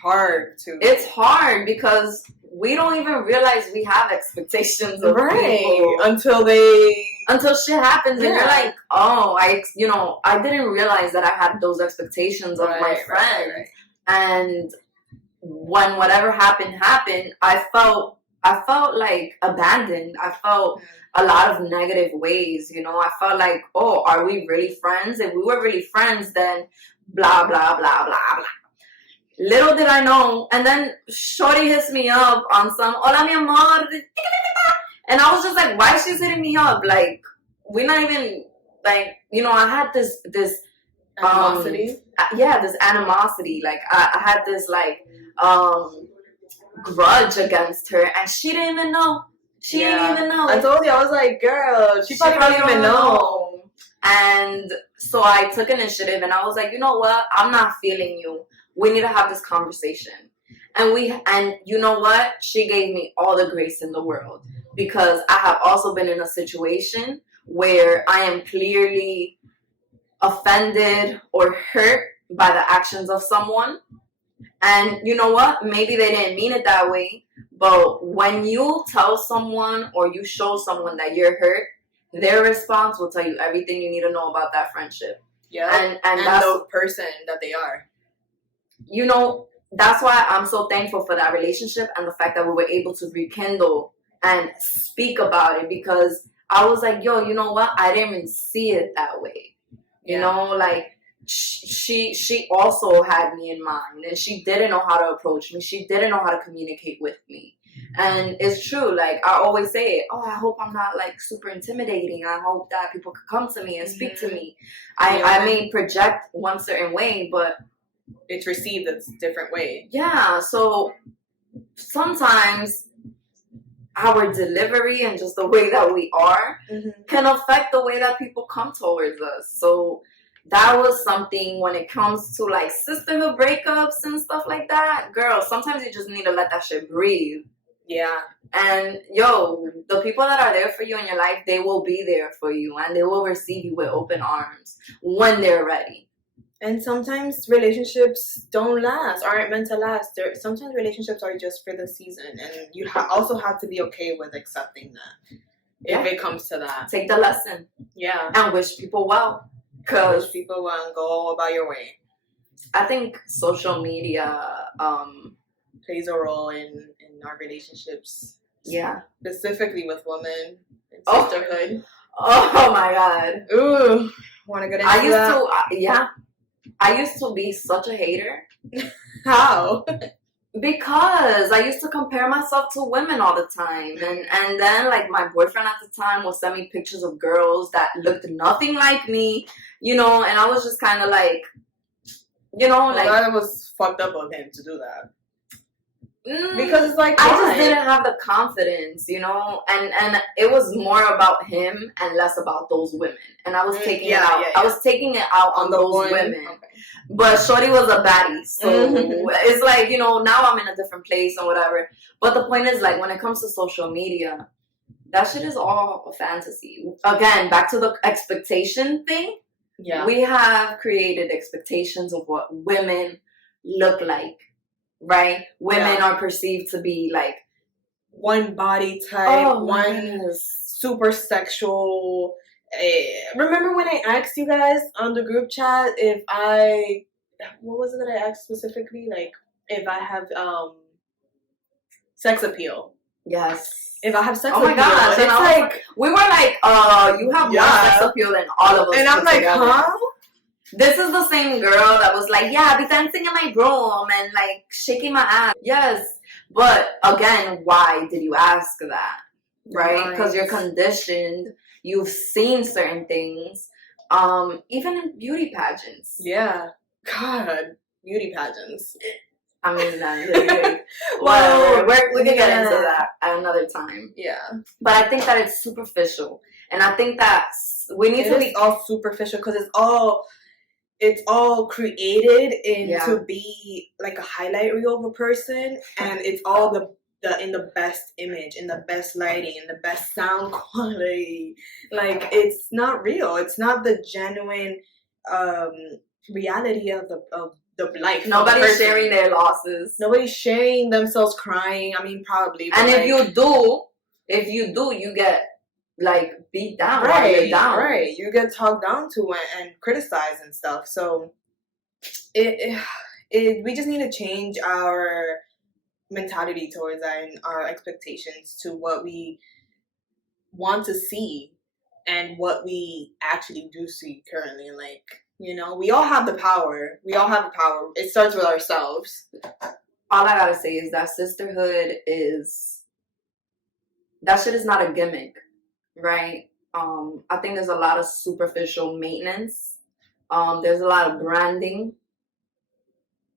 hard to. It's hard because we don't even realize we have expectations of people until shit happens, and you're like, oh, I didn't realize that I had those expectations of my friend. Right. And when whatever happened, I felt like abandoned. I felt a lot of negative ways, you know. I felt like, oh, are we really friends? If we were really friends, then blah, blah, blah, blah, blah. Little did I know. And then Shorty hits me up on some, hola, mi amor. And I was just like, why is she hitting me up? Like, we're not even, like, you know, I had this animosity. This animosity. Like, I had this, like, grudge against her, and she didn't even know. She didn't even know. I told you, I was like, girl, she probably don't even know. And so I took initiative, and I was like, you know what? I'm not feeling you. We need to have this conversation. And you know what? She gave me all the grace in the world, because I have also been in a situation where I am clearly offended or hurt by the actions of someone. And you know what? Maybe they didn't mean it that way, but when you tell someone or you show someone that you're hurt, their response will tell you everything you need to know about that friendship. Yeah. And that's the person that they are. You know, that's why I'm so thankful for that relationship and the fact that we were able to rekindle and speak about it, because I was like, yo, you know what? I didn't even see it that way. You know, like, she also had me in mind, and she didn't know how to approach me. She didn't know how to communicate with me. And it's true. Like, I always say it. Oh, I hope I'm not, like, super intimidating. I hope that people could come to me and speak to me. I may project one certain way, but it's received a different way. Yeah. So sometimes our delivery and just the way that we are can affect the way that people come towards us. So that was something when it comes to, like, sisterhood breakups and stuff like that. Girl, sometimes you just need to let that shit breathe. Yeah. And, yo, the people that are there for you in your life, they will be there for you, and they will receive you with open arms when they're ready. And sometimes relationships don't last, aren't meant to last. Sometimes relationships are just for the season, and you also have to be okay with accepting that. If it comes to that. Take the lesson. Yeah. And wish people well. Wish people well and go about your way. I think social media plays a role in our relationships. Yeah. Specifically with women in sisterhood. Oh my God. Ooh. Want to get into that? I used to be such a hater. How? Because I used to compare myself to women all the time. And then, like, my boyfriend at the time would send me pictures of girls that looked nothing like me, you know, and I was just kind of like, you know, like... that was fucked up of him to do that. Because it's like, I just didn't have the confidence, you know, and it was more about him and less about those women. And I was taking it out. I was taking it out on those women. Okay. But Shorty was a baddie. So it's like, you know, now I'm in a different place and whatever. But the point is, like, when it comes to social media, that shit is all a fantasy. Again, back to the expectation thing. Yeah. We have created expectations of what women look like. Right? Women are perceived to be like one body type, super sexual. Remember when I asked you guys on the group chat what was it that I asked specifically? Like, if I have sex appeal. Yes. If I have sex oh my appeal, gosh, it's like we were like, you have more sex appeal than all of us. And I'm like, together. huh? This is the same girl that was like, yeah, I'll be dancing in my room and like shaking my ass. Yes. But again, why did you ask that? Right? Because you're conditioned. You've seen certain things. Even in beauty pageants. Yeah. God. Beauty pageants. I mean, well, we can get into that at another time. Yeah. But I think that it's superficial. And I think that we need to be all superficial because it's all created to be like a highlight reel of a person, and it's all in the best image, in the best lighting, in the best sound quality. Like, it's not real. It's not the genuine reality of the life. Nobody's sharing their losses. Nobody's sharing themselves crying. I mean, probably. And if you do, you get like beat down. Right, right. You get talked down to and criticized and stuff. So we just need to change our mentality towards that and our expectations to what we want to see and what we actually do see currently. Like, you know, we all have the power. It starts with ourselves. All I gotta say is that sisterhood that shit is not a gimmick. Right? I think there's a lot of superficial maintenance. There's a lot of branding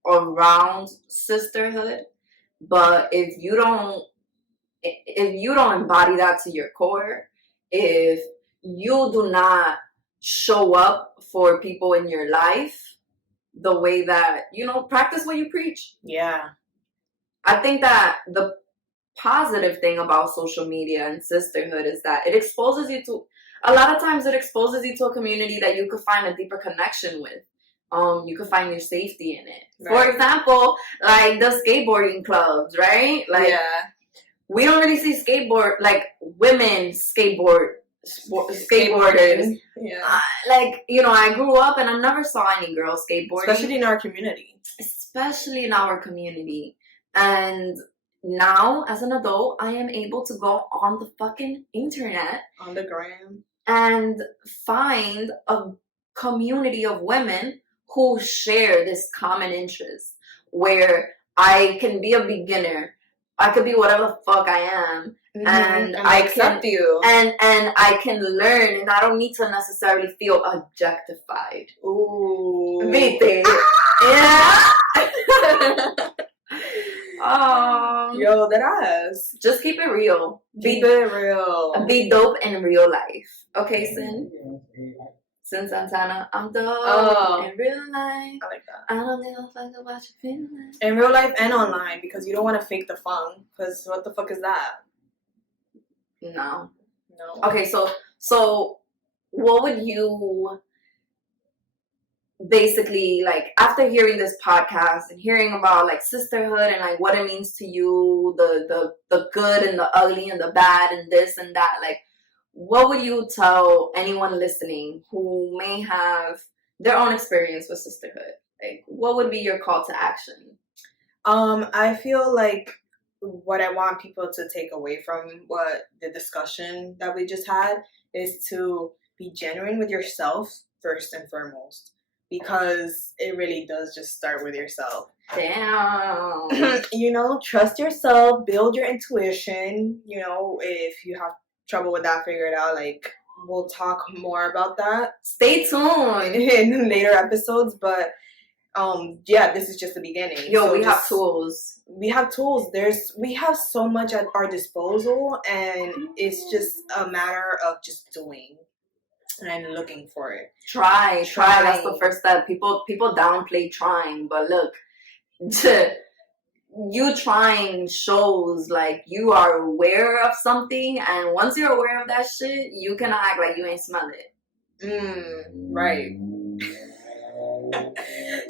around sisterhood. But if you don't embody that to your core, if you do not show up for people in your life the way that, practice what you preach. Yeah. I think that the positive thing about social media and sisterhood is that it exposes you to a community that you could find a deeper connection with. You could find your safety in it. Right. For example, like the skateboarding clubs, right? Like, we don't really see women skateboarders. Yeah. I grew up and I never saw any girls skateboarding. Especially in our community. And now, as an adult, I am able to go on the fucking internet. On the gram. And find a community of women who share this common interest. Where I can be a beginner. I could be whatever the fuck I am. Mm-hmm. And I accept you. And I can learn. And I don't need to necessarily feel objectified. Ooh. ¿Viste? Yeah. Yo, that ass. Just keep it real. Keep it real. Be dope in real life. Okay, Sin Santana, I'm dope in real life. I like that. I don't give a fuck about your feelings. In real life and online, because you don't want to fake the fun. Because what the fuck is that? No. Okay, so what would you basically, like, after hearing this podcast and hearing about like sisterhood and like what it means to you, the good and the ugly and the bad and this and that, like, what would you tell anyone listening who may have their own experience with sisterhood? Like, what would be your call to action? I feel like what I want people to take away from the discussion that we just had is to be genuine with yourself first and foremost. Because it really does just start with yourself. Damn. Trust yourself, build your intuition. If you have trouble with that, figure it out. Like, we'll talk more about that. Stay tuned in later episodes. But this is just the beginning. We have tools. We have tools. We have so much at our disposal, and it's just a matter of just doing. And looking for it. Try. That's the first step. People downplay trying, but look, you trying shows like you are aware of something, and once you're aware of that shit, you can act like you ain't smell it. Right.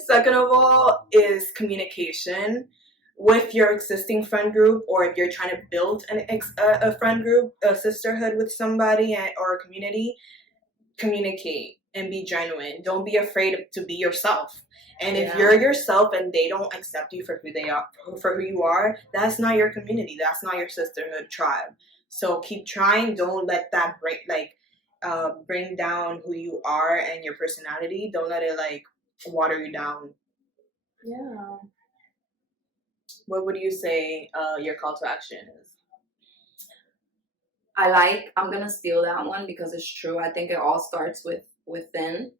Second of all is communication with your existing friend group, or if you're trying to build a friend group, a sisterhood with somebody or a community. communicate and be genuine. Don't be afraid to be yourself. And if you're yourself and they don't accept you for who you are, that's not your community. That's not your sisterhood tribe. So keep trying. Don't let that bring down who you are and your personality. Don't let it water you down. Yeah. What would you say your call to action is? I'm gonna steal that one because it's true. I think it all starts within.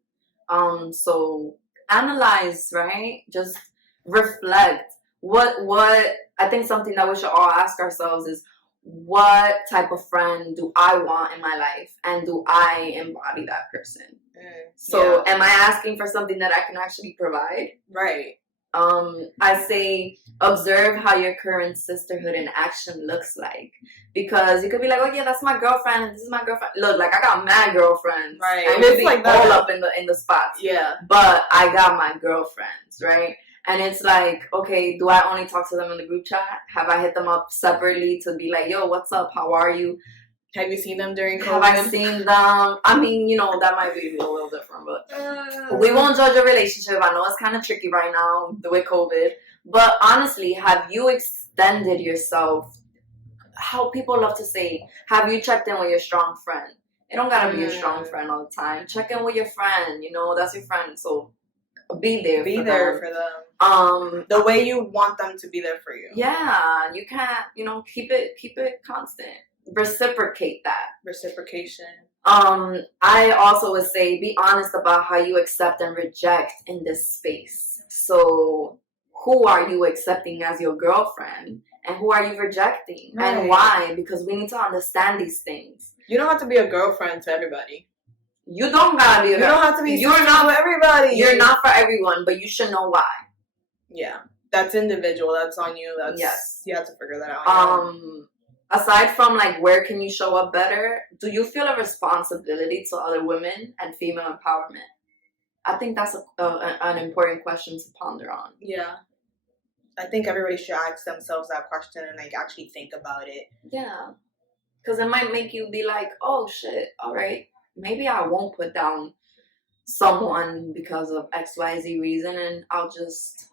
So analyze, right? Just reflect. What I think something that we should all ask ourselves is, what type of friend do I want in my life, and do I embody that person? So am I asking for something that I can actually provide? Right. I say observe how your current sisterhood in action looks like, because you could be like, oh yeah, that's my girlfriend and this is my girlfriend. Look, like I got mad girlfriends, right? And it's like all up in the spots, yeah. But I got my girlfriends, right? And it's like, okay, do I only talk to them in the group chat? Have I hit them up separately to be like, yo, what's up? How are you? Have you seen them during COVID? Have I seen them? I mean, that might be a little different, but we won't judge a relationship. I know it's kind of tricky right now with COVID, but honestly, have you extended yourself? How people love to say, have you checked in with your strong friend? It don't gotta be your strong friend all the time. Check in with your friend. That's your friend. So be there. For them. The way you want them to be there for you. Yeah, you can't. Keep it constant. Reciprocate that. Reciprocation. I also would say be honest about how you accept and reject in this space. So who are you accepting as your girlfriend, and who are you rejecting, and why? Because we need to understand these things. You don't have to be a girlfriend to everybody. You don't gotta be. You don't have to be. You're not for everybody. You're not for everyone, but you should know why. Yeah, that's individual. That's on you. You have to figure that out. Aside from where can you show up better, do you feel a responsibility to other women and female empowerment? I think that's an important question to ponder on. Yeah. I think everybody should ask themselves that question and actually think about it. Yeah. Because it might make you be like, oh shit, all right, maybe I won't put down someone because of XYZ reason, and I'll just,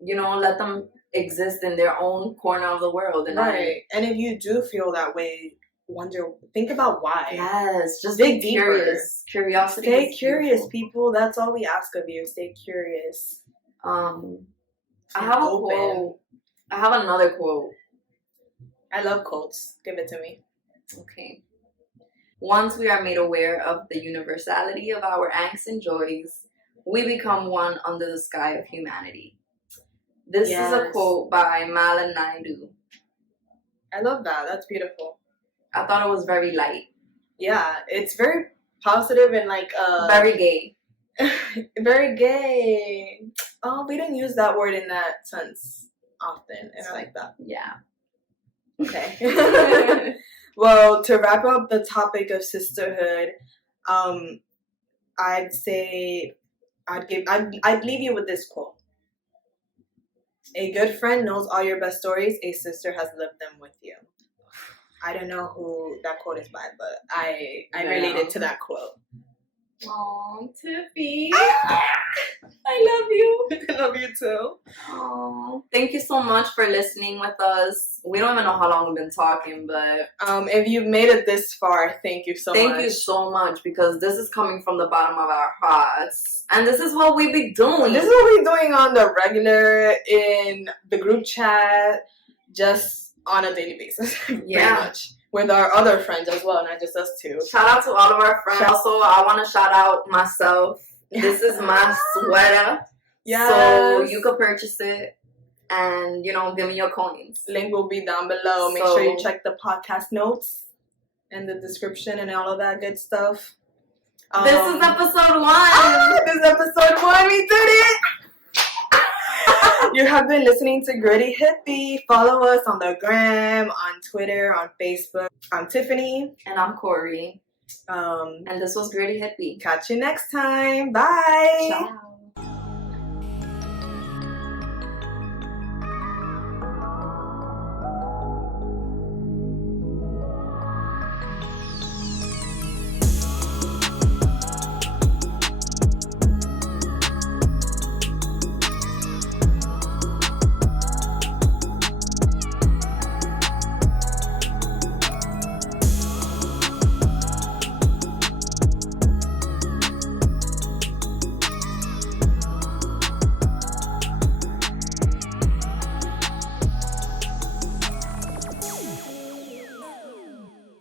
let them exist in their own corner of the world. And and if you do feel that way, think about why. Yes, just dig be curious. Curiosity. Stay curious, people. That's all we ask of you. Stay curious. I have a quote. I have another quote. I love quotes. Give it to me. Okay. Once we are made aware of the universality of our angst and joys, we become one under the sky of humanity. This is a quote by Malan Naidu. I love that. That's beautiful. I thought it was very light. Yeah, it's very positive and very gay. Very gay. Oh, we didn't use that word in that sense often, and I like that. Yeah. Okay. Well, to wrap up the topic of sisterhood, I'd say I'd leave you with this quote. A good friend knows all your best stories. A sister has lived them with you. I don't know who that quote is by, but I related to that quote. Aw, Tiffy. I love you. I love you too. Aww. Thank you so much for listening with us. We don't even know how long we've been talking, but if you've made it this far, thank you so much. Thank you so much, because this is coming from the bottom of our hearts. And this is what we be doing. This is what we're doing on the regular, in the group chat, just on a daily basis. Yeah. Pretty much. With our other friends as well, not just us two. Shout out to all of our friends. Also, I want to shout out myself. This is my sweater. Yes. So you can purchase it and, give me your coins. Link will be down below. Make sure you check the podcast notes and the description and all of that good stuff. This is episode 1. This is episode 1. We did it. You have been listening to Gritty Hippie. Follow us on the gram, on Twitter, on Facebook. I'm Tiffany. And I'm Cori. And this was Gritty Hippie. Catch you next time. Bye. Ciao.